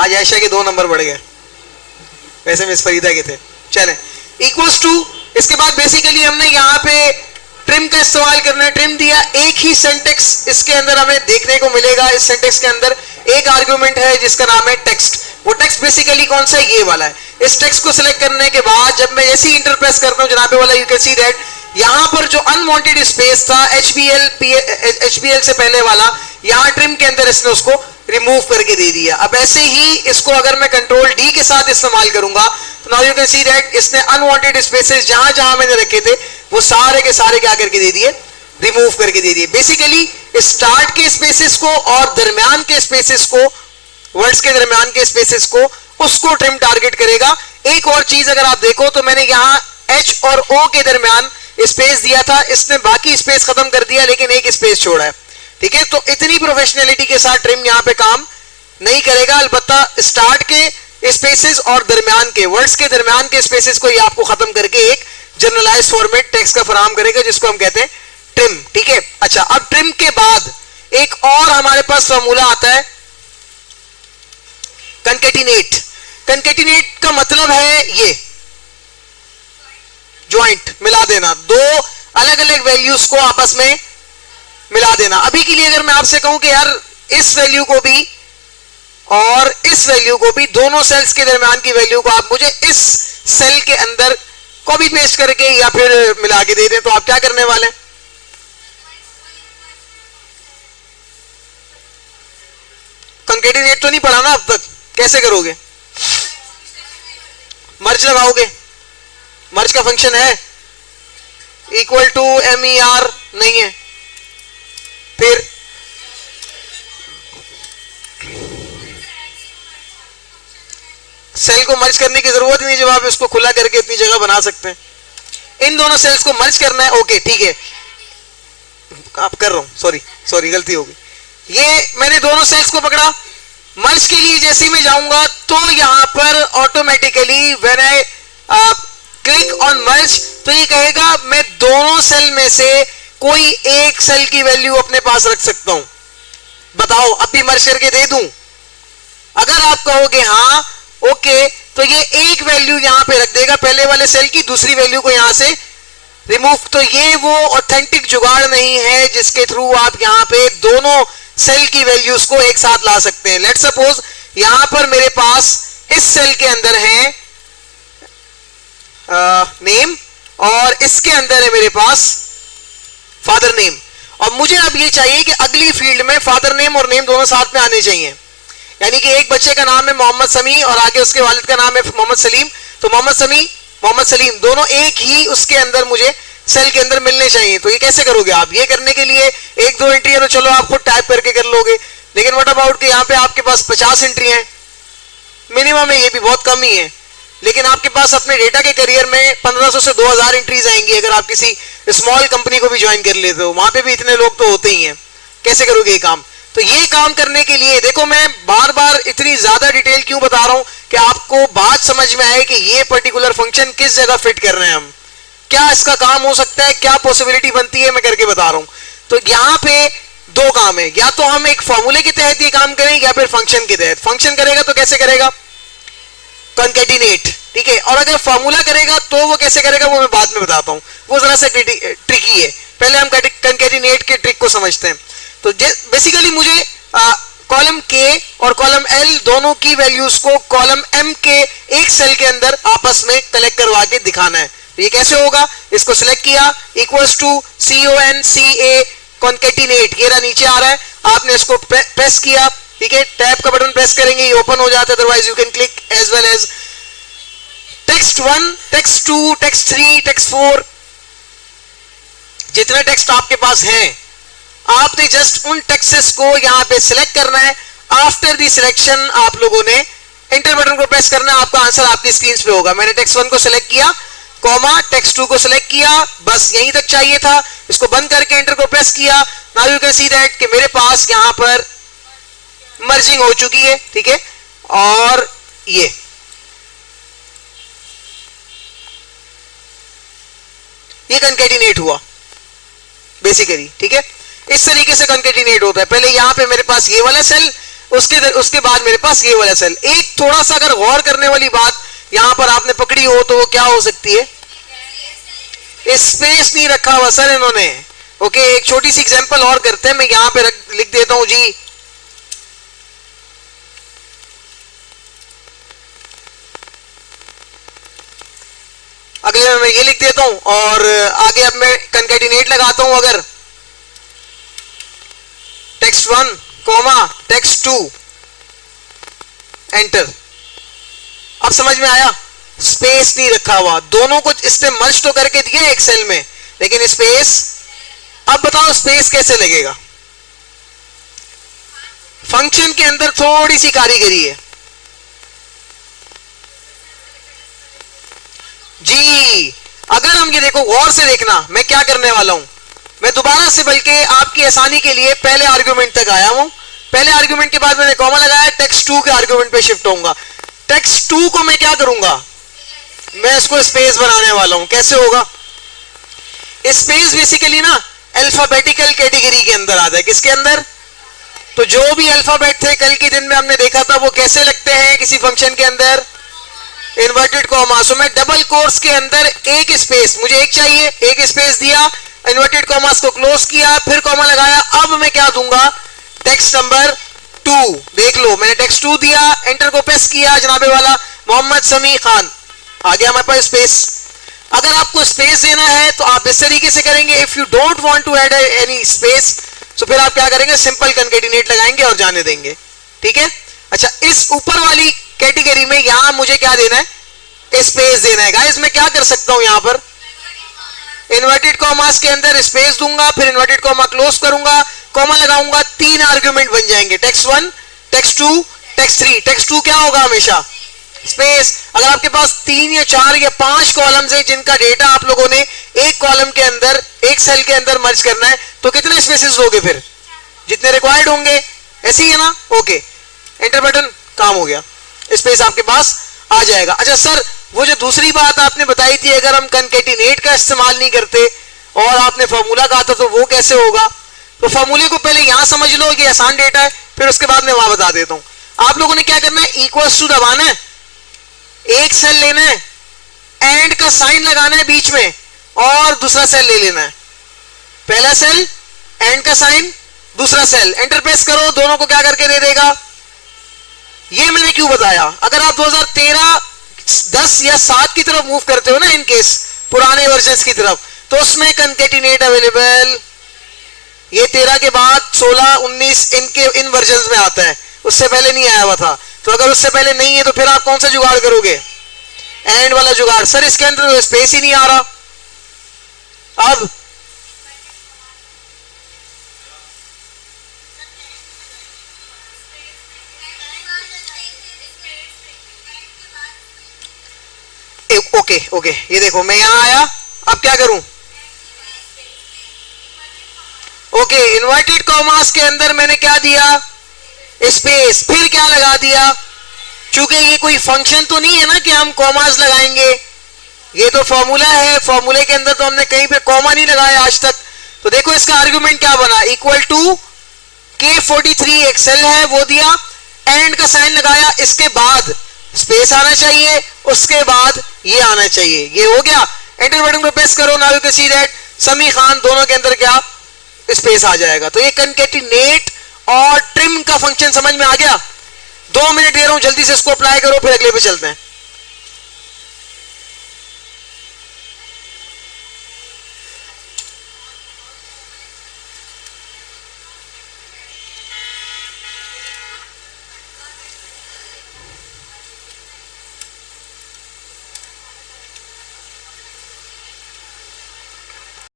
आज आयशा के 2 नंबर बढ़ गए, वैसे मिस फरीदा के थे। चलें, इक्वल्स टू, इसके बाद बेसिकली हमने यहाँ पे ट्रिम का इस्तेमाल करना है। ट्रिम दिया, एक ही सिंटेक्स इसके अंदर हमें देखने को मिलेगा। इस सिंटेक्स के अंदर एक आर्गुमेंट है जिसका नाम है टेक्स्ट। वो टेक्स्ट बेसिकली कौन सा है, ये वाला है। इस टेक्स्ट को सिलेक्ट करने के बाद जब मैं ऐसे ही इंटर प्रेस करता हूं जनाबे वाला, यू कैन सी दैट यहां पर जो अनवांटेड स्पेस था HBL से पहले वाला, यहां ट्रिम के अंदर इसने उसको रिमूव करके दे दिया। अब ऐसे ही इसको अगर मैं कंट्रोल D के साथ इस्तेमाल करूंगा तो now you can see that इसने अनवांटेड स्पेसेस जहां जहां मैंने रखे थे वो सारे के सारे क्या करके दे दिए, रिमूव करके दे दिए। बेसिकली स्टार्ट के स्पेसेस को और दरमियान के स्पेसेस को, वर्ड्स के दरमियान के स्पेसेस को, उसको ट्रिम टारगेट करेगा। एक और चीज अगर आप देखो तो मैंने यहां H और O के दरमियान स्पेस दिया था, इसने बाकी स्पेस खत्म कर दिया लेकिन एक स्पेस छोड़ा है। ठीक है, तो इतनी प्रोफेशनलिटी के साथ ट्रिम यहां पे काम नहीं करेगा। अलबत्ता स्टार्ट के स्पेसेस और दरमियान के, वर्ड्स के दरमियान के स्पेसेस को ये आपको खत्म करके एक जनरलाइज फॉर्मेट टेक्स्ट का फराहम करेगा जिसको हम कहते हैं ट्रिम। ठीक है, अच्छा, अब ट्रिम के बाद एक और हमारे पास फॉर्मूला आता है कंकेटिनेट। कंकेटिनेट का मतलब है ये ज्वाइंट, मिला देना, दो अलग अलग वैल्यूज को आपस में मिला देना। अभी के लिए अगर मैं आपसे कहूं कि यार इस वैल्यू को भी और इस वैल्यू को भी, दोनों सेल्स के दरमियान की वैल्यू को आप मुझे इस सेल के अंदर कॉपी पेस्ट करके या फिर मिला के दे दें, तो आप क्या करने वाले हैं? कंकेटिनेट तो नहीं पढ़ा ना अब तक, कैसे करोगे? मर्ज लगाओगे, मर्ज का फंक्शन है इक्वल टू MER नहीं है, फिर सेल को मर्ज करने की जरूरत नहीं जब आप इसको खुला करके इतनी जगह बना सकते हैं। इन दोनों सेल्स को मर्ज करना है, ओके ठीक है, आप कर रहा हूं, सॉरी गलती होगी। ये मैंने दोनों सेल्स को पकड़ा, मर्ज के लिए जैसे ही मैं जाऊंगा तो यहां पर automatically when I click on merge तो ये कहेगा मैं दोनों सेल में से कोई एक सेल की वैल्यू अपने पास रख सकता हूं, बताओ अभी मर्ज करके दे दूं? अगर आप कहोगे हाँ ओके, तो ये एक वैल्यू यहां पे रख देगा पहले वाले सेल की, दूसरी वैल्यू को यहां से रिमूव। तो ये वो ऑथेंटिक जुगाड़ नहीं है जिसके थ्रू आप यहां पे दोनों सेल की वैल्यूज को एक साथ ला सकते हैं। लेट सपोज यहां पर मेरे पास इस सेल के अंदर है नेम और इसके अंदर है मेरे पास फादर नेम, और मुझे अब ये चाहिए कि अगली फील्ड में फादर नेम और नेम दोनों साथ में आने चाहिए। यानी कि एक बच्चे का नाम है मोहम्मद समी और आगे उसके वालिद का नाम है मोहम्मद सलीम, तो मोहम्मद समी मोहम्मद सलीम दोनों एक ही उसके अंदर मुझे सेल के अंदर मिलने चाहिए। तो ये कैसे करोगे आप? ये करने के लिए एक दो एंट्री है तो चलो आप खुद टाइप करके कर लोगे, लेकिन व्हाट अबाउट कि यहाँ पे आपके पास 50 एंट्री हैं मिनिमम है, ये भी बहुत कम ही है, लेकिन आपके पास अपने डेटा के करियर में 1500 से 2000 एंट्रीज आएंगी अगर आप किसी स्मॉल कंपनी को भी ज्वाइन कर लेते हो, वहां पे भी इतने लोग तो होते ही हैं। कैसे करोगे ये काम? तो ये काम करने के लिए देखो मैं बार बार इतनी ज्यादा डिटेल क्यों बता रहा हूं कि आपको बात समझ में आए कि ये पर्टिकुलर फंक्शन किस जगह फिट कर रहे हैं हम, क्या इसका काम हो सकता है, क्या पॉसिबिलिटी बनती है, मैं करके बता रहा हूं। तो यहाँ पे दो काम है, या तो हम एक फॉर्मूले के तहत ये काम करें या फिर फंक्शन के तहत। फंक्शन करेगा तो कैसे करेगा? कंकैटिनेट, ठीक है, और अगर फॉर्मूला करेगा तो वो कैसे करेगा वो मैं बाद में बताता हूं, वो जरा सा ट्रिकी है। पहले हम कंकैटिनेट के ट्रिक को समझते हैं। तो बेसिकली मुझे कॉलम के और कॉलम एल दोनों की वैल्यूज को कॉलम एम के एक सेल के अंदर आपस में कलेक्ट करवा के दिखाना है। तो ये कैसे होगा? इसको सिलेक्ट किया, इक्वल्स टू CONCA कॉन्केटिनेट, ये रहा नीचे आ रहा है, आपने इसको प्रेस किया, ठीक है, टैब का बटन प्रेस करेंगे ये ओपन हो जाता है, otherwise you can click as well as text 1, text 2, text 3, text 4, जितने टेक्स्ट आपके पास हैं आपने जस्ट उन टेक्स्ट्स को यहां पे सिलेक्ट करना है। आफ्टर द सिलेक्शन आप लोगों ने एंटर बटन को प्रेस करना है, आपका आंसर आपकी स्क्रीन पे होगा। मैंने टेक्स्ट 1 को सिलेक्ट किया, कॉमा, टेक्स्ट 2 को सिलेक्ट किया, बस यहीं तक चाहिए था, इसको बंद करके एंटर को प्रेस किया। Now you can see that कि मेरे पास यहां पर मर्जिंग हो चुकी है, ठीक है, और ये कंकैटिनेट हुआ बेसिकली, ठीक है। इस तरीके से कंकैटिनेट होता है। पहले यहां पे मेरे पास ये वाला सेल, उसके बाद मेरे पास ये वाला सेल। एक थोड़ा सा अगर गौर करने वाली बात यहां पर आपने पकड़ी हो तो वो क्या हो सकती है? स्पेस नहीं रखा हुआ सर इन्होंने। ओके, एक छोटी सी एग्जांपल और करते हैं, मैं यहां पे लिख देता हूं जी। अगर मैं ये लिख देता हूं और आगे अब मैं कंकैटिनेट लगाता हूं, अगर टेक्स्ट 1 कॉमा टेक्स्ट 2 एंटर। अब समझ में आया? स्पेस नहीं रखा हुआ, दोनों को इसने मर्ज तो करके दिया एक सेल में, लेकिन स्पेस। अब बताओ स्पेस कैसे लगेगा? फंक्शन के अंदर थोड़ी सी कारीगरी है जी। अगर हम ये देखो, गौर से देखना मैं क्या करने वाला हूं। मैं दोबारा से बल्कि आपकी आसानी के लिए पहले आर्गुमेंट तक आया हूं। पहले आर्गुमेंट के बाद मैंने कॉमा लगाया, टेक्स्ट 2 के आर्गुमेंट पे शिफ्ट होऊंगा। टेक्स्ट 2 को मैं क्या करूंगा? मैं इसको स्पेस बनाने वाला हूं। कैसे होगा? स्पेस बेसिकली ना अल्फाबेटिकल कैटेगरी के अंदर आता है। किसके अंदर? तो जो भी अल्फाबेट थे कल के दिन में हमने देखा था वो कैसे लगते हैं किसी फंक्शन के अंदर? Inverted comma. सो मैं डबल कोट्स के अंदर एक स्पेस, मुझे एक चाहिए, एक स्पेस दिया, इन्वर्टेड कॉमास को क्लोज किया, फिर कॉमा लगाया। अब मैं क्या दूंगा? Text number 2। देख लो, मैंने टेक्स्ट 2 दिया, एंटर को प्रेस किया, जनाबे वाला मोहम्मद समी खान आ गया हमारे पास स्पेस। अगर आपको स्पेस देना है तो आप इस तरीके से करेंगे। If you don't want to add any space तो फिर आप क्या करेंगे? सिंपल कंकैटिनेट लगाएंगे और जाने देंगे। ठीक है। अच्छा, इस ऊपर वाली कैटेगरी में यहां मुझे क्या देना है? स्पेस देना है। गाइस मैं क्या कर सकता हूं यहां पर? इन्वर्टेड कॉमास के अंदर स्पेस दूंगा, फिर इन्वर्टेड कॉमा क्लोज करूंगा, कॉमा लगाऊंगा, 3 आर्गुमेंट बन जाएंगे, टेक्स्ट 1, टेक्स्ट 2, टेक्स्ट 3। टेक्स्ट 2 क्या होगा? हमेशा स्पेस। अगर आपके पास 3 या 4 या 5 कॉलम्स हैं जिनका डेटा आप लोगों ने एक कॉलम के अंदर, एक सेल के अंदर मर्ज करना है, तो कितने स्पेसेस दोगे फिर? जितने रिक्वायर्ड होंगे। ऐसे ही है ना? ओके, एंटर बटन, काम हो गया, स्पेस आपके पास आ जाएगा। अच्छा सर, वो जो दूसरी बात आपने बताई थी, अगर हम कंकैटिनेट का इस्तेमाल नहीं करते और आपने फॉर्मूला कहा था, तो वो कैसे होगा? तो फॉर्मूले को पहले यहां समझ लो, ये आसान डेटा है, फिर उसके बाद मैं वहां बता देता हूं। आप लोगों ने क्या करना है? इक्वल्स टू दबाना है, एक सेल लेना है, एंड का साइन लगाना है बीच में, और दूसरा सेल ले लेना है। पहला सेल, एंड का साइन, दूसरा सेल, एंटर प्रेस करो, दोनों को क्या करके दे देगा? ये मैंने क्यों बताया? अगर आप 2013, 10 या 7 की तरफ मूव करते हो ना, इन केस पुराने वर्जन्स की तरफ, तो उसमें कंकैटिनेट अवेलेबल ये 13 के बाद 16, 19 इन वर्जन्स में आता है, उससे पहले नहीं आया हुआ था। तो अगर उससे पहले नहीं है तो फिर आप कौन सा जुगाड़ करोगे? एंड वाला जुगाड़। सर इसके अंदर तो स्पेस ही नहीं आ रहा। अब ओके, ये देखो मैं यहां आया, अब क्या करूं? ओके, इन्वर्टेड कॉमास के अंदर मैंने क्या दिया? स्पेस। फिर क्या लगा दिया? चूंकि ये कोई फंक्शन तो नहीं है ना कि हम कॉमास लगाएंगे, ये तो फॉर्मूला है, फॉर्मूले के अंदर तो हमने कहीं पे कॉमा नहीं लगाया आज तक। तो देखो इसका आर्गुमेंट क्या बना? इक्वल टू K43 एक सेल है, वो दिया, एंड का साइन लगाया, इसके बाद स्पेस आना चाहिए, उसके बाद ये आना चाहिए। ये हो गया, एंटर बटन को प्रेस करो, now you can see that समी खान दोनों के अंदर क्या? स्पेस आ जाएगा। तो ये कंकैटिनेट और ट्रिम का फंक्शन समझ में आ गया? 2 मिनट दे रहा हूं, जल्दी से इसको अप्लाई करो, फिर अगले पे चलते हैं।